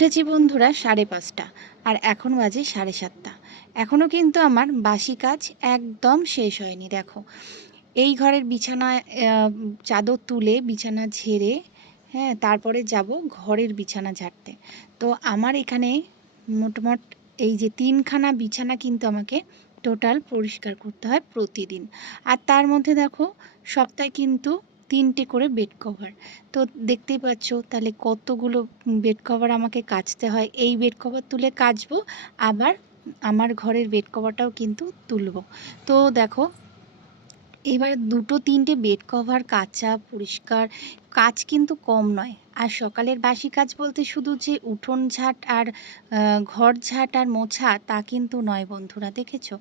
উঠেছি বন্ধুরা 5:30 আর এখন বাজে 7:30। এখনও কিন্তু আমার বাসি কাজ একদম শেষ হয়নি। দেখো, এই ঘরের বিছানায় চাদর তুলে বিছানা ঝেড়ে, হ্যাঁ, তারপরে যাব ঘরের বিছানা ঝাড়তে। তো আমার এখানে মোটমোট এই যে 3খানা বিছানা কিন্তু আমাকে টোটাল পরিষ্কার করতে হয় প্রতিদিন। আর তার মধ্যে দেখো, সপ্তাহে কিন্তু 3টে করে বেড কভার। তো দেখতেই পাচ্ছ তাহলে কতগুলো বেড কভার আমাকে কাচতে হয়। এই বেড কভার তুলে কাচবো, আবার আমার ঘরের বেড কভারটাও কিন্তু তুলবো। তো দেখো, এবার 2-3টে বেড কভার কাচা পরিষ্কার কাজ কিন্তু কম নয়। আর সকালের বাসি কাজ বলতে শুধু যে উঠোন ঝাঁট আর ঘর ঝাঁট আর মোছা তা কিন্তু নয় বন্ধুরা, দেখেছো?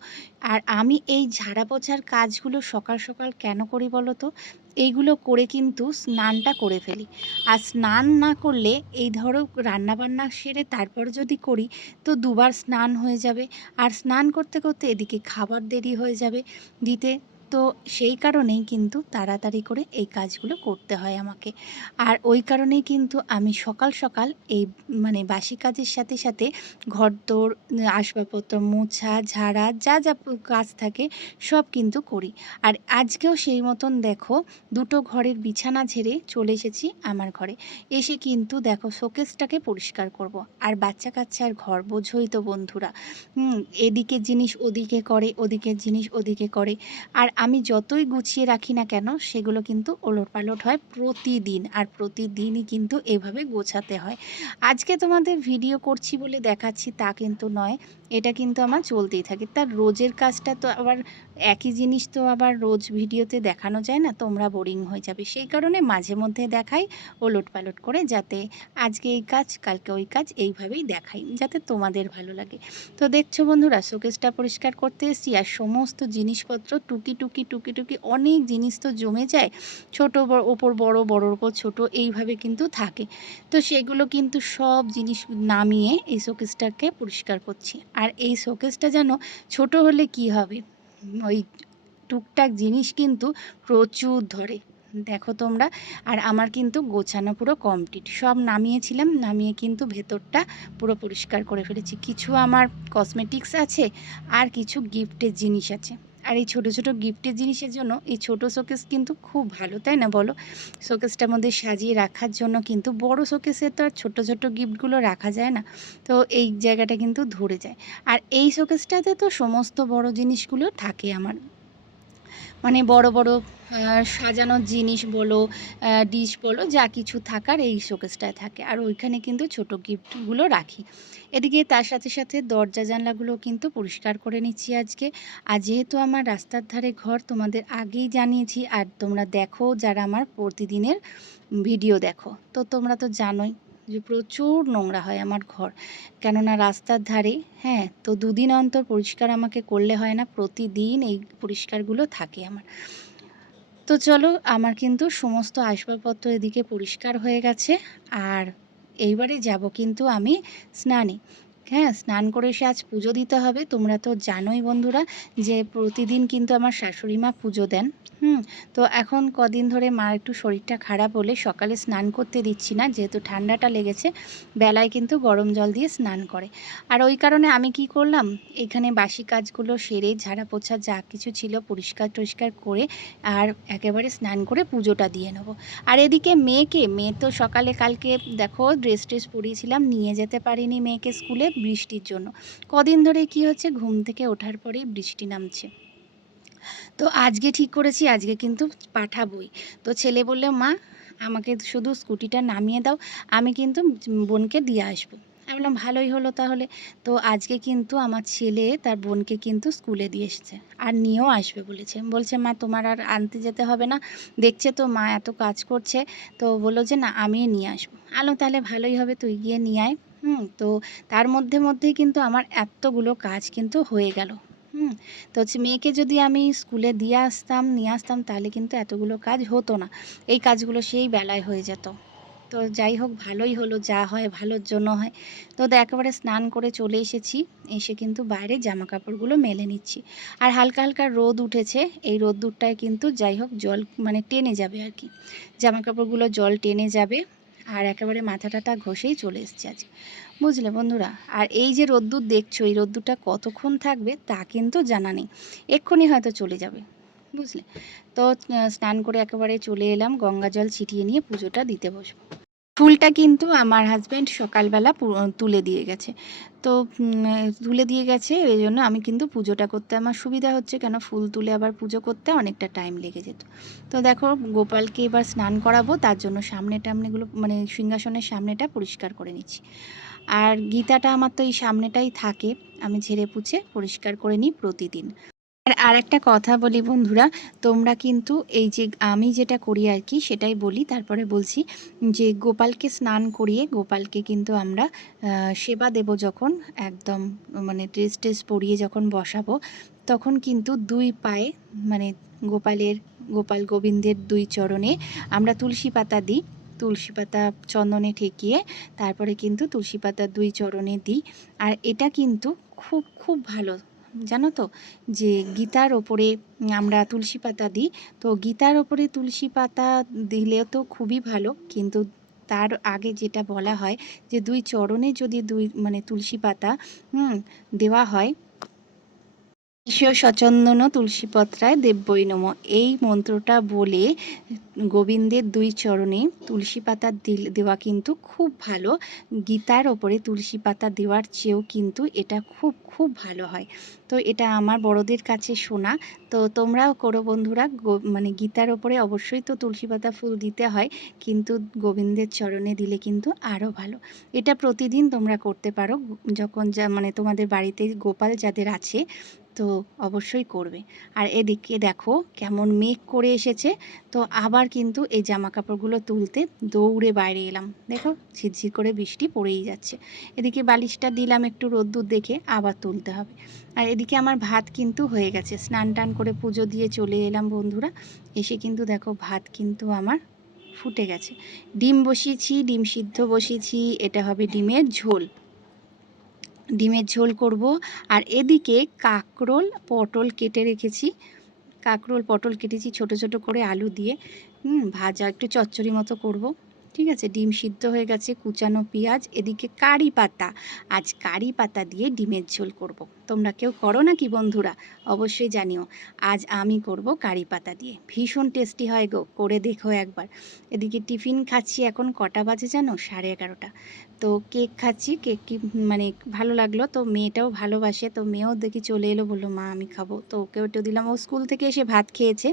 আর আমি এই ঝাড়া পোছার কাজগুলো সকাল সকাল কেন করি বলো তো? এইগুলো করে কিন্তু স্নানটা করে ফেলি। আর স্নান না করলে, এই ধরো রান্নাবান্না সেরে তারপর যদি করি, তো দুবার স্নান হয়ে যাবে। আর স্নান করতে করতে এদিকে খাবার দেরি হয়ে যাবে দিতে। তো সেই কারণেই কিন্তু তাড়াতাড়ি করে এই কাজগুলো করতে হয় আমাকে। আর ওই কারণেই কিন্তু আমি সকাল সকাল এই বাসি কাজের সাথে সাথে ঘরদোর, আসবাবপত্র মোছা ঝাড়া যা যা কাজ থাকে সব কিন্তু করি। আর আজকেও সেই মতন দেখো, 2টো ঘরের বিছানা ঝেড়ে চলে এসেছি আমার ঘরে। এসে কিন্তু দেখো শোকেসটাকে পরিষ্কার করব। আর বাচ্চা কাচ্চার ঘর বোঝোই তো বন্ধুরা, এদিকে জিনিস ওদিকে করে, ওদিকের জিনিস ওদিকে করে। আর আমি যতই গুছিয়ে রাখি না কেন, সেগুলো কিন্তু ওলটপালট হয় প্রতিদিন। আর প্রতিদিনই কিন্তু এভাবে গোছাতে হয়। আজকে তোমাদের ভিডিও করছি বলে দেখাচ্ছি তা কিন্তু নয়, এটা কিন্তু আমার চলতেই থাকে। তার রোজের কাজটা তো আবার একই জিনিস তো আবার রোজ ভিডিওতে দেখানো যায় না, তোমরা বোরিং হয়ে যাবে। সেই কারণে মাঝে মধ্যে দেখাই ওলটপালট করে, যাতে আজকে এই কাজ কালকে ওই কাজ এইভাবেই দেখাই, যাতে তোমাদের ভালো লাগে। তো দেখছো বন্ধুরা, শোকেসটা পরিষ্কার করতে এসেছি। আর সমস্ত জিনিসপত্র টুকি টুকি টুকি টুকি অনেক জিনিস তো জমে যায়, ছোটো ওপর বড়, বড়োর ওপর ছোটো, এইভাবে কিন্তু থাকে। তো সেগুলো কিন্তু সব জিনিস নামিয়ে এই শোকেসটাকে পরিষ্কার করছি। আর এই শোকেসটা যেন ছোট হলে কি হবে, ওই টুকটাক জিনিস কিন্তু প্রচুর ধরে, দেখো তোমরা। আর আমার কিন্তু গোছানো পুরো কমপ্লিট, সব নামিয়েছিলাম, নামিয়ে কিন্তু ভেতরটা পুরো পরিষ্কার করে ফেলেছি। কিছু আমার কসমেটিক্স আছে, আর কিছু গিফটের জিনিস আছে। আর এই ছোটো ছোটো গিফটের জিনিসের জন্য এই ছোটো শোকেস কিন্তু খুব ভালো, তাই না বলো? শোকেসটার মধ্যে সাজিয়ে রাখার জন্য কিন্তু বড় শোকেসে তো আর ছোটো ছোটো গিফটগুলো রাখা যায় না, তো এই জায়গাটা কিন্তু ধরে যায়। আর এই শোকেসটাতে তো সমস্ত বড় জিনিসগুলো থাকে আমার, বড় বড় সাজানোর জিনিস বলো, ডিশ বলো, যা কিছু থাকার এই শোকেসটায় থাকে। আর ওইখানে কিন্তু ছোট গিফটগুলো রাখি। এদিকে তার সাথে সাথে দরজা জানলাগুলো কিন্তু পরিষ্কার করে নিচ্ছি আজকে। আর যেহেতু আমার রাস্তার ধারে ঘর, তোমাদের আগেই জানিয়েছি, আর তোমরা দেখো যারা আমার প্রতিদিনের ভিডিও দেখো, তো তোমরা তো জানোই যে প্রচুর নোংরা হয় আমার ঘর, কেননা রাস্তার ধারে। হ্যাঁ, তো 2 দিন অন্তর পরিষ্কার আমাকে করলে হয় না, প্রতিদিন এই পরিষ্কারগুলো থাকে আমার। তো চলো, আমার কিন্তু সমস্ত আসবাবপত্র এদিকে পরিষ্কার হয়ে গেছে। আর এইবারে যাব কিন্তু আমি স্নানে। হ্যাঁ, স্নান করে এসে আজ পুজো দিতে হবে। তোমরা তো জানোই বন্ধুরা যে প্রতিদিন কিন্তু আমার শাশুড়ি মা পুজো দেন। তো এখন কদিন ধরে মার একটু শরীরটা খারাপ বলে সকালে স্নান করতে দিচ্ছি না, যেহেতু ঠান্ডাটা লেগেছে। বেলায় কিন্তু গরম জল দিয়ে স্নান করে। আর ওই কারণে আমি কি করলাম, এখানে বাসি কাজগুলো সেরে ঝাড়া পোছা যা কিছু ছিল পরিষ্কার টরিষ্কার করে, আর একেবারে স্নান করে পুজোটা দিয়ে নেব। আর এদিকে মেয়ে তো সকালে কালকে দেখো ড্রেস ট্রেস পরিয়েছিলাম, নিয়ে যেতে পারিনি মেয়েকে স্কুলে বৃষ্টির জন্য। কদিন ধরে কি হচ্ছে, ঘুম থেকে ওঠার পরেই বৃষ্টি নামছে। তো আজকে ঠিক করেছি, আজকে কিন্তু পাঠাবই। তো ছেলে বলল, মা আমাকে শুধু স্কুটিটা নামিয়ে দাও, আমি কিন্তু বোনকে দিয়ে আসবো। আমি বললাম ভালোই হলো তাহলে। তো আজকে কিন্তু আমার ছেলে তার বোনকে কিন্তু স্কুলে দিয়ে এসেছে, আর নিয়েও আসবে বলেছে। বলছে, মা তোমার আর আনতে যেতে হবে না, দেখছে তো মা এত কাজ করছে। তো বললো যে না, আমিই নিয়ে আসবো। আলো তাহলে ভালোই হবে, তুই গিয়ে নিয়ে আয়। তো তার মধ্যেই কিন্তু আমার এতগুলো কাজ কিন্তু হয়ে গেল। তো হচ্ছে মেয়েকে যদি আমি স্কুলে নিয়ে আসতাম, তাহলে কিন্তু এতগুলো কাজ হতো না। এই কাজগুলো সেই বেলায় হয়ে যেত। তো যাই হোক, ভালোই হলো, যা হয় ভালোর জন্য হয়। তো একেবারে স্নান করে চলে এসেছি, এসে কিন্তু বাইরে জামা কাপড়গুলো মেলে নিচ্ছি। আর হালকা হালকা রোদ উঠেছে, এই রোদ্দুরটায় কিন্তু যাই হোক জল টেনে যাবে আর কি, জামা কাপড়গুলো জল টেনে যাবে। আর একেবারে মাথাটাটা ঘষেই চলে এসছে আজ, বুঝলে বন্ধুরা। আর এই যে রোদ্দুর দেখছো, এই রোদ্দুরটা কতক্ষণ থাকবে তা কিন্তু জানা নেই, এক্ষুনি হয়তো চলে যাবে, বুঝলে। তো স্নান করে একেবারে চলে এলাম, গঙ্গা জল ছিটিয়ে নিয়ে পুজোটা দিতে বসবো। ফুলটা কিন্তু আমার হাজব্যান্ড সকালবেলা তুলে দিয়ে গেছে। তো তুলে দিয়ে গেছে, এই জন্য আমি কিন্তু পুজোটা করতে আমার সুবিধা হচ্ছে, কেন ফুল তুলে আবার পুজো করতে অনেকটা টাইম লেগে যেত। তো দেখো গোপালকে এবার স্নান করাবো, তার জন্য সামনে টামনেগুলো মানে সিংহাসনের সামনেটা পরিষ্কার করে নিচ্ছি। আর গীতাটা আমার তো এই সামনেটাই থাকে, আমি ঝেড়ে পুছে পরিষ্কার করে নিই প্রতিদিন। আর একটা কথা বলি বন্ধুরা, তোমরা কিন্তু এই যে আমি যেটা করি আর কি সেটাই বলি, তারপরে বলছি যে গোপালকে স্নান করিয়ে গোপালকে কিন্তু আমরা সেবা দেব যখন, একদম মানে ড্রেস ট্রেস পরিয়ে যখন বসাবো, তখন কিন্তু দুই পায়ে মানে গোপাল গোবিন্দের দুই চরণে আমরা তুলসী পাতা দিই, তুলসী পাতা চন্দনে ঠেকিয়ে তারপরে কিন্তু তুলসী পাতা দুই চরণে দিই। আর এটা কিন্তু খুব খুব ভালো, জানো তো, যে গীতার ওপরে আমরা তুলসী পাতা দিই। তো গীতার ওপরে তুলসী পাতা দিলেও তো খুবই ভালো, কিন্তু তার আগে যেটা বলা হয় যে দুই চরণে যদি মানে তুলসী পাতা দেওয়া হয়, ঈশ্বর সচন্দন তুলসীপত্রায় দেব্যই নমঃ, এই মন্ত্রটা বলে গোবিন্দের দুই চরণে তুলসী পাতা দেওয়া কিন্তু খুব ভালো। গীতার ওপরে তুলসী পাতা দেওয়ার চেয়েও কিন্তু এটা খুব খুব ভালো হয়। তো এটা আমার বড়দের কাছে শোনা, তো তোমরাও করো বন্ধুরা। মানে গীতার ওপরে অবশ্যই তো তুলসী পাতা ফুল দিতে হয়, কিন্তু গোবিন্দের চরণে দিলে কিন্তু আরও ভালো। এটা প্রতিদিন তোমরা করতে পারো, যখন মানে তোমাদের বাড়িতে গোপাল যাদের আছে তো অবশ্যই করবে। আর এদিকে দেখো কেমন মেঘ করে এসেছে, তো আবার কিন্তু এই জামা কাপড়গুলো তুলতে দৌড়ে বাইরে এলাম, দেখো ঝিরঝির করে বৃষ্টি পড়েই যাচ্ছে। এদিকে বালিশটা দিলাম একটু রোদ্দুর দেখে, আবার তুলতে হবে। আর এদিকে আমার ভাত কিন্তু হয়ে গেছে, স্নান টান করে পুজো দিয়ে চলে এলাম বন্ধুরা, এসে কিন্তু দেখো ভাত কিন্তু আমার ফুটে গেছে। ডিম বসিয়েছি, ডিম সিদ্ধ বসিয়েছি, এটা হবে ডিমের ঝোল করব। আর এদিকে পটল কেটে রেখেছি, পটল কেটেছি ছোট ছোট করে, আলু দিয়ে ভাজা একটু চচ্চড়ি মতো করব। ঠিক আছে, ডিম সিদ্ধ হয়ে গেছে, কুচানো পেঁয়াজ, এদিকে কারি পাতা, আজ কারি পাতা দিয়ে ডিমের ঝোল করব। তোমরা কেউ করো নাকি বন্ধুরা? অবশ্যই জানিও। আজ আমি করব কারি পাতা দিয়ে, ভীষণ টেস্টি হয় গো, করে দেখো একবার। এদিকে টিফিন খাচ্ছি, এখন কটা বাজে জানো? 11:30। তো কেক খাচ্ছি, কেক কি মানে ভালো লাগলো, তো মেয়েটাও ভালোবাসে, তো মেয়েও দেখি চলে এলো, বললো মা আমি খাবো, তো ওকেও একটু দিলাম। ও স্কুল থেকে এসে ভাত খেয়েছে,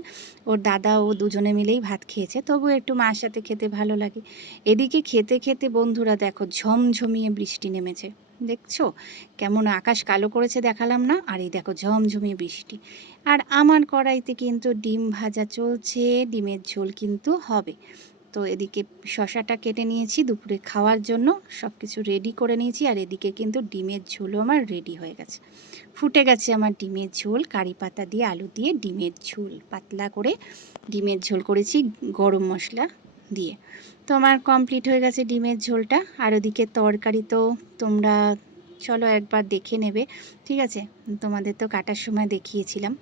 ওর দাদা ও দুজনে মিলেই ভাত খেয়েছে, তবু একটু মার সাথে খেতে ভালো লাগে। এদিকে খেতে খেতে বন্ধুরা দেখো ঝমঝমিয়ে বৃষ্টি নেমেছে, দেখছো কেমন আকাশ কালো করেছে, দেখালাম না? আর এই দেখো ঝমঝমিয়ে বৃষ্টি। আর আমার কড়াইতে কিন্তু ডিম ভাজা চলছে, ডিমের ঝোল কিন্তু হবে। তো এদিকে শশাটা কেটে নিয়েছি দুপুরে খাওয়ার জন্য, সব কিছু রেডি করে নিয়েছি। আর এদিকে কিন্তু ডিমের ঝোলও আমার রেডি হয়ে গেছে, ফুটে গেছে আমার ডিমের ঝোল, কারি পাতা দিয়ে আলু দিয়ে ডিমের ঝোল, পাতলা করে ডিমের ঝোল করেছি গরম মশলা দিয়ে। তো আমার কমপ্লিট হয়ে গেছে ডিমের ঝোলটা। আর ওদিকে তরকারি তো তোমরা চলো একবার দেখে নেবে, ঠিক আছে, তোমাদের তো কাটার সময় দেখিয়েছিলাম।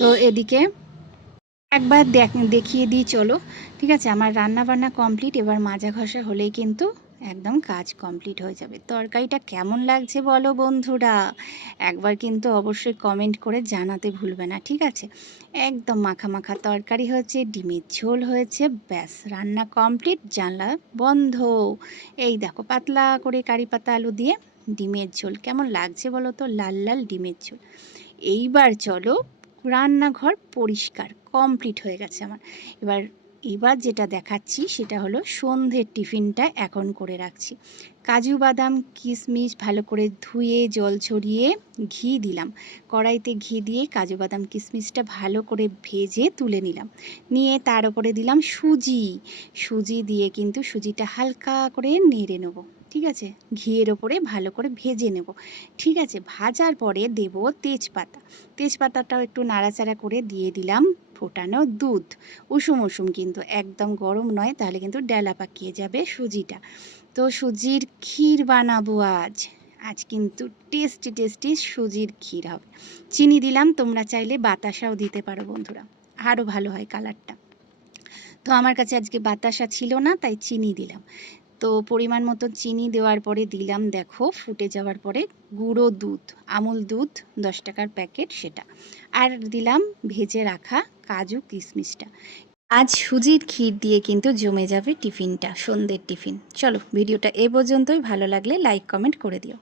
তো এদিকে একবার দেখিয়ে দিই চলো, ঠিক আছে। আমার রান্না বান্না কমপ্লিট, এবার মাজা ঘষা হলেই কিন্তু একদম কাজ কমপ্লিট হয়ে যাবে। তরকারিটা কেমন লাগছে বলো বন্ধুরা, একবার কিন্তু অবশ্যই কমেন্ট করে জানাতে ভুলবে না, ঠিক আছে। একদম মাখা মাখা তরকারি হয়েছে, ডিমের ঝোল হয়েছে, ব্যাস রান্না কমপ্লিট, জানলা বন্ধ। এই দেখো পাতলা করে কারি পাতা আলু দিয়ে ডিমের ঝোল, কেমন লাগছে বলো তো, লাল লাল ডিমের ঝোল। এইবার চলো, রান্নাঘর পরিষ্কার কমপ্লিট হয়ে গেছে আমার। এবার যেটা দেখাচ্ছি সেটা হলো সন্ধ্যের টিফিনটা এখন করে রাখছি। কাজু বাদাম কিশমিশ ভালো করে ধুয়ে জল ছড়িয়ে ঘি দিলাম, কড়াইতে ঘি দিয়ে কাজু বাদাম কিশমিশটা ভালো করে ভেজে তুলে নিলাম, নিয়ে তার উপরে দিলাম সুজি দিয়ে কিন্তু সুজিটা হালকা করে নেড়ে নেবো, ঠিক আছে, ঘিয়ের ওপরে ভালো করে ভেজে নেব। ঠিক আছে, ভাজার পরে দেব তেজপাতাটাও একটু নাড়াচাড়া করে দিয়ে দিলাম ফোটানো দুধ, উষুম কিন্তু একদম গরম নয়, তাহলে কিন্তু ডেলা পাকিয়ে যাবে সুজিটা। তো সুজির ক্ষীর বানাবো আজ কিন্তু টেস্টি সুজির ক্ষীর হবে। চিনি দিলাম, তোমরা চাইলে বাতাসাও দিতে পারো বন্ধুরা, আরও ভালো হয় কালারটা। তো আমার কাছে আজকে বাতাসা ছিল না, তাই চিনি দিলাম। তো পরিমাণ মতো চিনি দেওয়ার পরে দিলাম, দেখো ফুটে যাওয়ার পরে গুঁড়ো দুধ, আমুল দুধ 10 টাকার প্যাকেট সেটা, আর দিলাম ভেজে রাখা কাজু কিশমিশটা। আজ সুজির ক্ষীর দিয়ে কিন্তু জমে যাবে টিফিনটা, সন্ধ্যের টিফিন। চলো ভিডিওটা এ পর্যন্তই, ভালো লাগলে লাইক কমেন্ট করে দিও।